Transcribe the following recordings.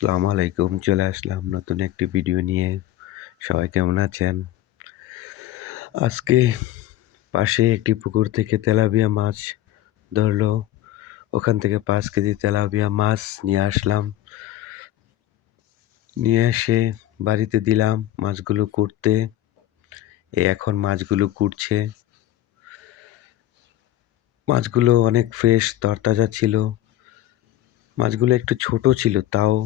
আসসালামু আলাইকুম, চলে আসলাম নতুন একটি ভিডিও নিয়ে। সবাই কেমন আছেন? আজকে পাশে একটি পুকুর থেকে তেলাপিয়া মাছ ধরলো। ওখান থেকে পাঁচ কেজি তেলাপিয়া মাছ নিয়ে আসলাম। নিয়ে এসে বাড়িতে দিলাম মাছগুলো কুটতে। এখন মাছগুলো কুটছে। মাছগুলো অনেক ফ্রেশ, তরতাজা ছিল। মাছগুলো একটু ছোট ছিল, তাও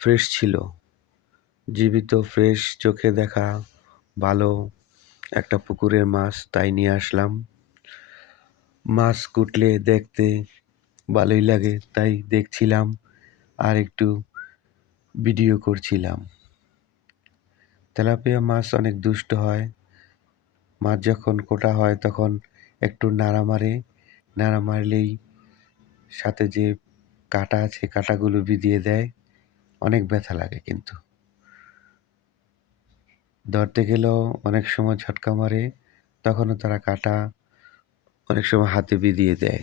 ফ্রেশ ছিল। জীবিত, ফ্রেশ চোখে দেখা ভালো একটা পুকুরের মাছ, তাই নিয়ে আসলাম। মাছ কুটলে দেখতে ভালোই লাগে, তাই দেখছিলাম আর একটু ভিডিও করছিলাম। তেলাপিয়া মাছ অনেক দুষ্ট হয়। মাছ যখন কোটা হয় তখন একটু নাড়া মারে। নাড়া মারলেই সাথে যে কাটা আছে, কাটাগুলো বিধিয়ে দেয়। অনেক ব্যথা লাগে কিন্তু। ধরতে গেলেও অনেক সময় ঝটকা মারে, তখনও তারা কাটা, অনেক সময় হাতে বিধিয়ে দেয়।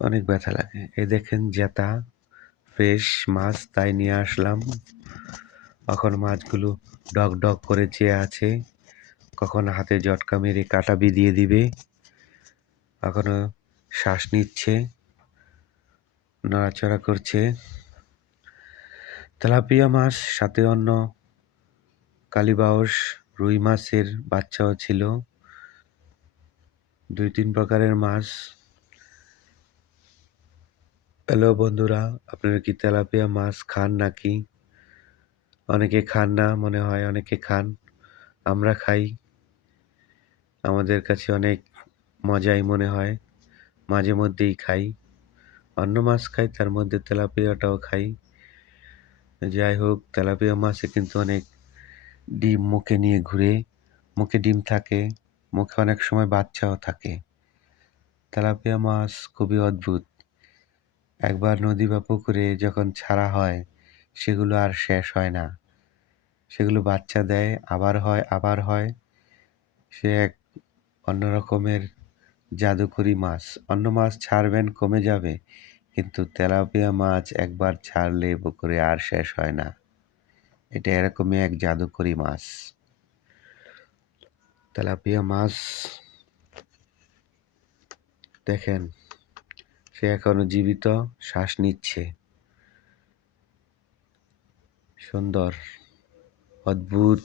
অনেক ব্যথা লাগে। এ দেখেন জেতা, ফ্রেশ মাছ তাই নিয়ে আসলাম। এখন মাছগুলো ডক ডক করে চেয়ে আছে। কখন হাতে জটকা মেরে কাটা বিধিয়ে দিবে? এখনও শ্বাস নিচ্ছে, নড়াচড়া করছে। তেলাপিয়া মাছ সাথে অন্য কালীবাউস, রুই মাছের বাচ্চাও ছিল। দুই তিন প্রকারের মাছ। হ্যালো বন্ধুরা, আপনারা কি তেলাপিয়া মাছ খান নাকি? অনেকে খান না, মনে হয় অনেকে খান। আমরা খাই। আমাদের কাছে অনেক মজাই মনে হয়। মাঝে মধ্যেই খাই। অন্য মাছ খাই, তার মধ্যে তেলাপিয়াটাও খাই। যাই হোক, তেলাপিয়া মাছে কিন্তু অনেক ডিম মুখে নিয়ে ঘুরে, মুখে ডিম থাকে, মুখে অনেক সময় বাচ্চাও থাকে। তেলাপিয়া মাছ খুবই অদ্ভুত। একবার নদী বা পুকুরে যখন ছাড়া হয়, সেগুলো আর শেষ হয় না। সেগুলো বাচ্চা দেয়, আবার হয় আবার হয়। সে এক অন্য রকমের জাদুকরি মাছ অন্য মাছ ছাড়বেন, কমে যাবে। কিন্তু তেলাপিয়া মাছ একবার ছাড়লে পুকুরে আর শেষ হয় না। এটা এরকমই এক জাদুকরি মাছ। তেলাপিয়া মাছ, দেখেন, সে এখনও জীবিত, শ্বাস নিচ্ছে। সুন্দর, অদ্ভুত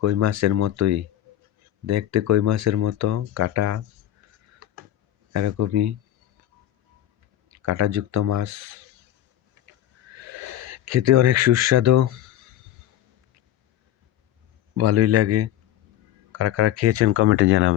কই মাছের মতোই। দেখতে কই মাছের মতো, কাটা, এরকমই। কাঁটাযুক্ত মাছ। খেতে অনেক সুস্বাদু। ভালোই লাগে। কারা কারা খেয়েছেন কমেন্টে জানাবেন।